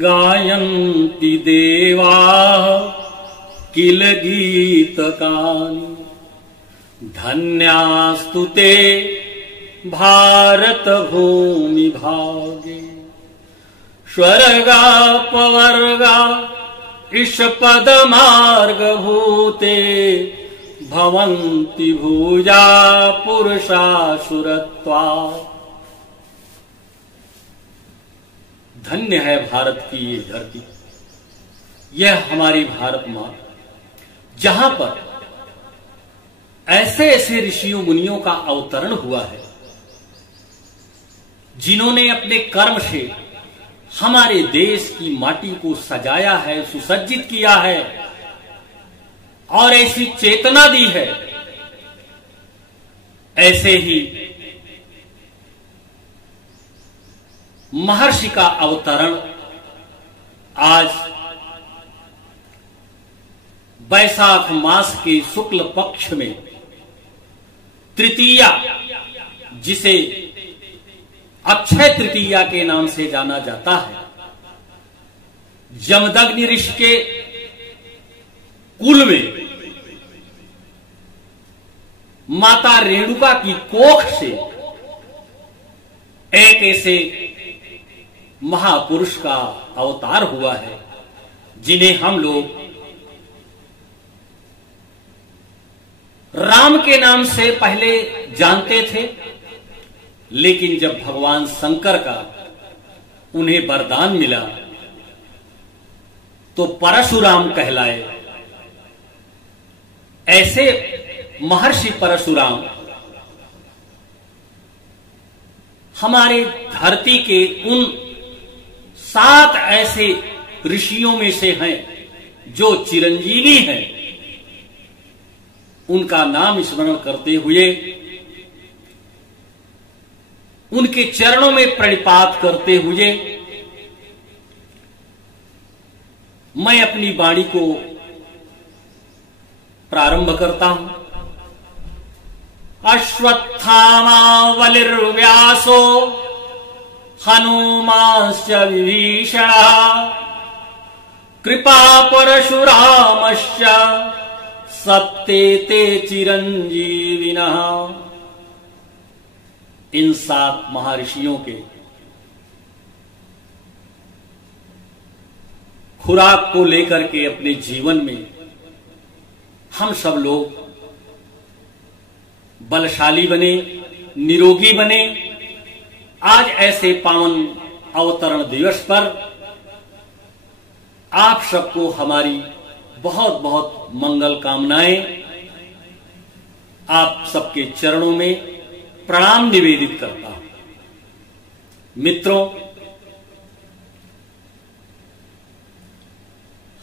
गायन्ति देवा किल गीतकानि धन्यास्तु ते भारत भूमि भागे स्वर्गापवर्गा ईशपद मार्ग भूते भवन्ति भुजा पुरुषासुरत्वा। धन्य है भारत की ये धरती, यह हमारी भारत माँ, जहां पर ऐसे ऐसे ऋषियों मुनियों का अवतरण हुआ है जिन्होंने अपने कर्म से हमारे देश की माटी को सजाया है, सुसज्जित किया है और ऐसी चेतना दी है। ऐसे ही महर्षि का अवतरण आज वैशाख मास के शुक्ल पक्ष में तृतीया, जिसे अक्षय तृतीया के नाम से जाना जाता है, जमदग्नि ऋषि के कुल में माता रेणुका की कोख से एक ऐसे महापुरुष का अवतार हुआ है जिन्हें हम लोग राम के नाम से पहले जानते थे, लेकिन जब भगवान शंकर का उन्हें वरदान मिला तो परशुराम कहलाए। ऐसे महर्षि परशुराम हमारे धरती के उन 7 ऐसे ऋषियों में से हैं जो चिरंजीवी हैं। उनका नाम स्मरण करते हुए, उनके चरणों में प्रणिपात करते हुए मैं अपनी वाणी को प्रारंभ करता हूं। अश्वत्थामा बलिर्व्यासो हनुमांश्च विभीषणः कृपा परशुरामश्च सप्तेते चिरंजीविनः। इन 7 महर्षियों के खुराक को लेकर के अपने जीवन में हम सब लोग बलशाली बने, निरोगी बने। आज ऐसे पावन अवतरण दिवस पर आप सबको हमारी बहुत बहुत मंगल कामनाएं। आप सबके चरणों में प्रणाम निवेदित करता हूं। मित्रों,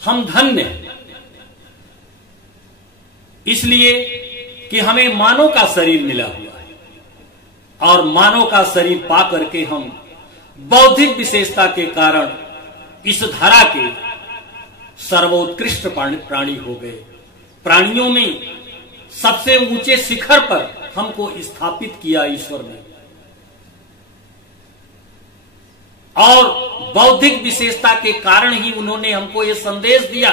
हम धन्य हैं इसलिए कि हमें मानव का शरीर मिला हुआ है और मानव का शरीर पा करके हम बौद्धिक विशेषता के कारण इस धरा के सर्वोत्कृष्ट प्राणी हो गए। प्राणियों में सबसे ऊंचे शिखर पर हमको स्थापित किया ईश्वर ने और बौद्धिक विशेषता के कारण ही उन्होंने हमको यह संदेश दिया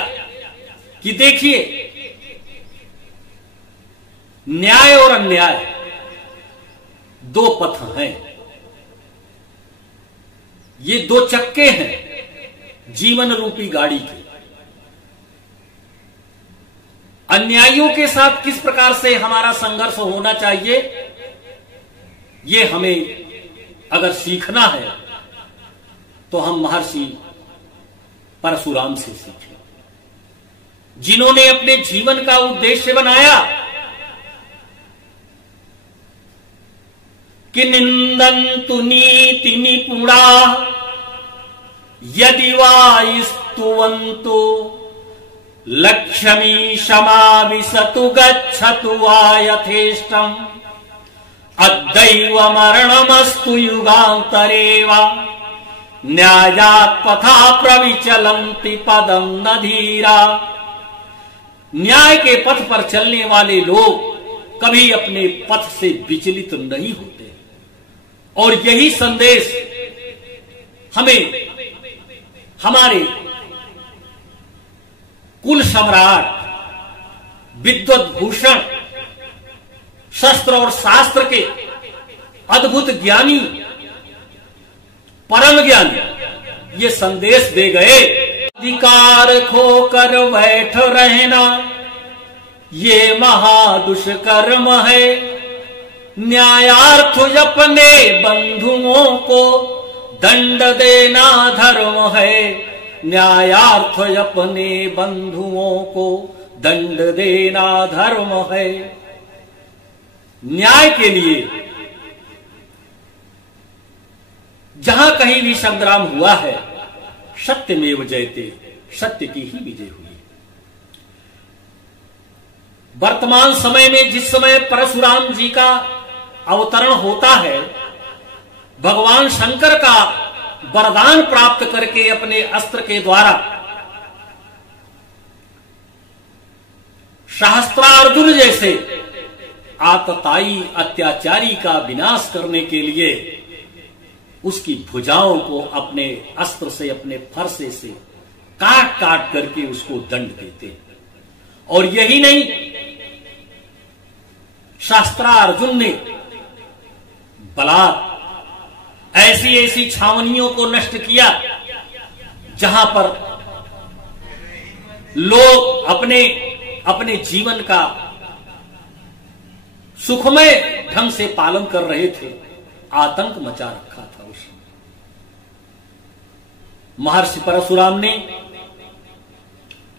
कि देखिए, न्याय और अन्याय 2 पथ हैं, ये 2 चक्के हैं जीवन रूपी गाड़ी के। अन्यायियों के साथ किस प्रकार से हमारा संघर्ष होना चाहिए, ये हमें अगर सीखना है तो हम महर्षि परशुराम से सीखें, जिन्होंने अपने जीवन का उद्देश्य बनाया कि निंदन्तु नीति निपुणा यदि वा स्तुवन्तु लक्ष्मी समाविशतु गच्छतु वा यथेष्टम् अद्दैव मरणमस्तु युगान्तरे वा न्यायात् पथा प्रविचलन्ति पदं न धीरा। न्याय के पथ पर चलने वाले लोग कभी अपने पथ से विचलित नहीं होते और यही संदेश हमें हमारे कुल सम्राट विद्वत भूषण शस्त्र और शास्त्र के अद्भुत ज्ञानी परम ज्ञानी ये संदेश दे गए, अधिकार खोकर बैठ रहना ये महादुष्कर्म है, न्यायार्थ अपने बंधुओं को दंड देना धर्म है, न्यायार्थ अपने बंधुओं को दंड देना धर्म है। न्याय के लिए जहां कहीं भी संग्राम हुआ है, सत्यमेव जयते, सत्य की ही विजय हुई। वर्तमान समय में जिस समय परशुराम जी का अवतरण होता है, भगवान शंकर का वरदान प्राप्त करके अपने अस्त्र के द्वारा सहस्त्रार्जुन जैसे आतताई अत्याचारी का विनाश करने के लिए उसकी भुजाओं को अपने अस्त्र से, अपने फरसे से काट काट करके उसको दंड देते। और यही नहीं, शास्त्रार्जुन ने बलात् ऐसी ऐसी छावनियों को नष्ट किया जहां पर लोग अपने अपने जीवन का सुखमय ढंग से पालन कर रहे थे। आतंक मचा रखा था उस समय। महर्षि परशुराम ने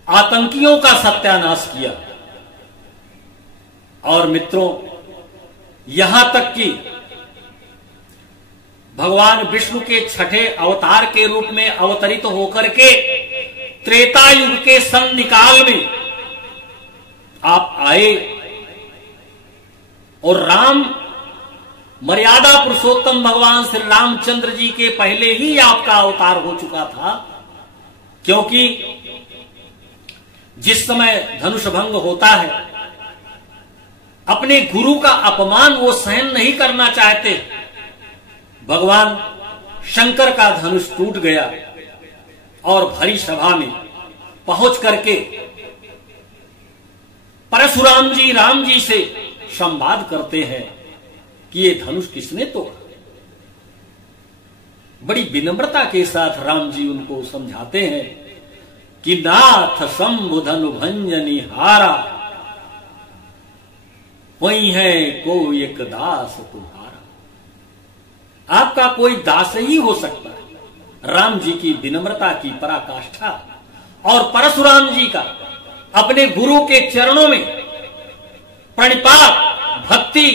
आतंकियों का सत्यानाश किया। और मित्रों, यहां तक कि भगवान विष्णु के छठे अवतार के रूप में अवतरित होकर के त्रेता युग के संधिकाल में आप आए और राम मर्यादा पुरुषोत्तम भगवान श्री रामचंद्र जी के पहले ही आपका अवतार हो चुका था। क्योंकि जिस समय धनुष भंग होता है, अपने गुरु का अपमान वो सहन नहीं करना चाहते। भगवान शंकर का धनुष टूट गया और भरी सभा में पहुंच करके परशुराम जी राम जी से संवाद करते हैं कि ये धनुष किसने तोड़ा। बड़ी विनम्रता के साथ राम जी उनको समझाते हैं कि नाथ शंभु धनु भंजनी हारा, वही है कोई एक दास तुम्हारा। आपका कोई दास ही हो सकता है। राम जी की विनम्रता की पराकाष्ठा और परशुराम जी का अपने गुरु के चरणों में प्रणिपात भक्ति,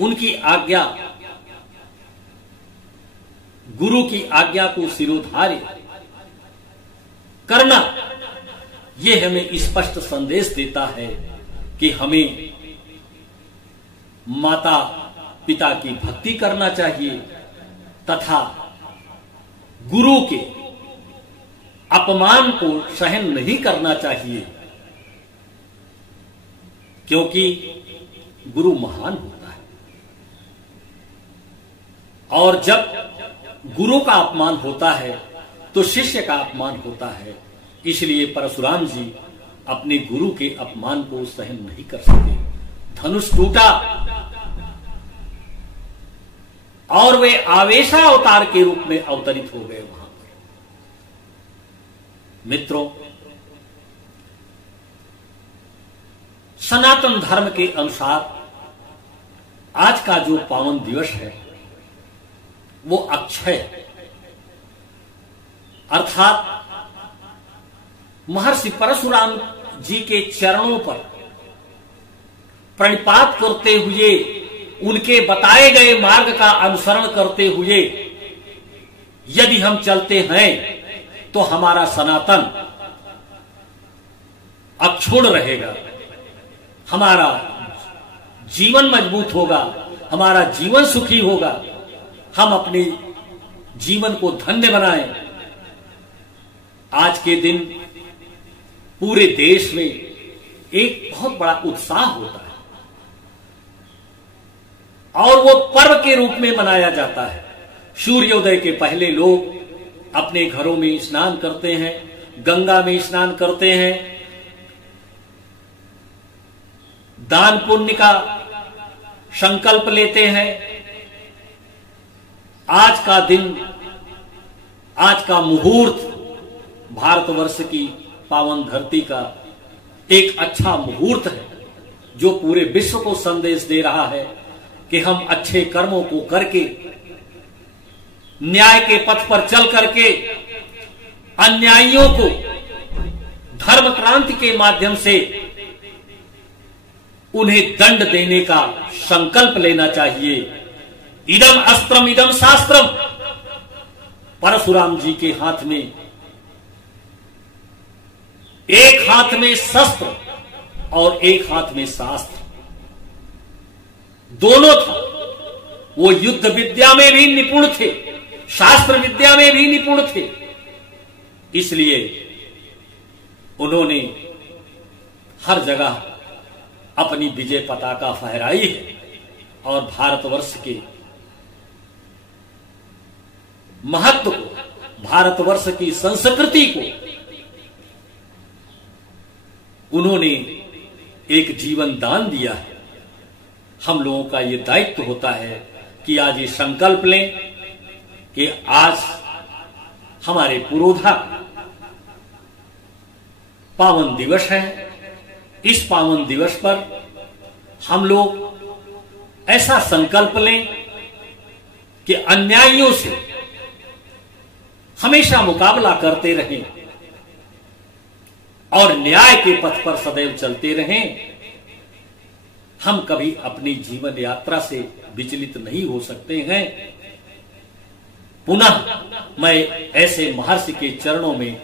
उनकी आज्ञा, गुरु की आज्ञा को सिरोधार्य करना, यह हमें स्पष्ट संदेश देता है कि हमें माता पिता की भक्ति करना चाहिए तथा गुरु के अपमान को सहन नहीं करना चाहिए, क्योंकि गुरु महान होता है। और जब गुरु का अपमान होता है तो शिष्य का अपमान होता है। इसलिए परशुराम जी अपने गुरु के अपमान को सहन नहीं कर सके। धनुष टूटा और वे आवेशावतार के रूप में अवतरित हो गए वहां पर। मित्रों, सनातन धर्म के अनुसार आज का जो पावन दिवस है वो अक्षय, अर्थात महर्षि परशुराम जी के चरणों पर प्रणिपात करते हुए, उनके बताए गए मार्ग का अनुसरण करते हुए यदि हम चलते हैं तो हमारा सनातन अक्षुण्ण रहेगा, हमारा जीवन मजबूत होगा, हमारा जीवन सुखी होगा, हम अपने जीवन को धन्य बनाएं। आज के दिन पूरे देश में एक बहुत बड़ा उत्साह होता है और वो पर्व के रूप में मनाया जाता है। सूर्योदय के पहले लोग अपने घरों में स्नान करते हैं, गंगा में स्नान करते हैं, दान पुण्य का संकल्प लेते हैं। आज का दिन, आज का मुहूर्त भारतवर्ष की पावन धरती का एक अच्छा मुहूर्त है, जो पूरे विश्व को संदेश दे रहा है कि हम अच्छे कर्मों को करके, न्याय के पथ पर चल करके अन्यायियों को धर्म क्रांति के माध्यम से उन्हें दंड देने का संकल्प लेना चाहिए। इदम अस्त्रम इदम शास्त्रम, परशुराम जी के हाथ में एक हाथ में शस्त्र और एक हाथ में शास्त्र, दोनों था। वो युद्ध विद्या में भी निपुण थे, शास्त्र विद्या में भी निपुण थे। इसलिए उन्होंने हर जगह अपनी विजय पताका फहराई है और भारतवर्ष के महत्व को, भारतवर्ष की संस्कृति को उन्होंने एक जीवन दान दिया है। हम लोगों का यह दायित्व होता है कि आज ये संकल्प लें कि आज हमारे पुरोधा पावन दिवस है। इस पावन दिवस पर हम लोग ऐसा संकल्प लें कि अन्यायियों से हमेशा मुकाबला करते रहें और न्याय के पथ पर सदैव चलते रहें। हम कभी अपनी जीवन यात्रा से विचलित नहीं हो सकते हैं। पुनः मैं ऐसे महर्षि के चरणों में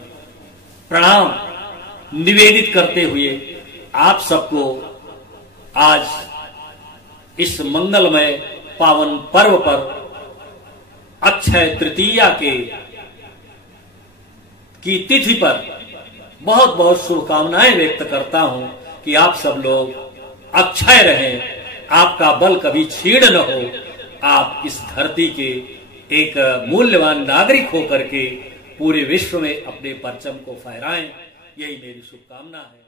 प्रणाम निवेदित करते हुए आप सबको आज इस मंगलमय पावन पर्व पर अक्षय तृतीया की तिथि पर बहुत बहुत शुभकामनाएं व्यक्त करता हूं कि आप सब लोग अक्षय रहें, आपका बल कभी क्षीण न हो, आप इस धरती के एक मूल्यवान नागरिक होकर के पूरे विश्व में अपने परचम को फहराएं। यही मेरी शुभकामना है।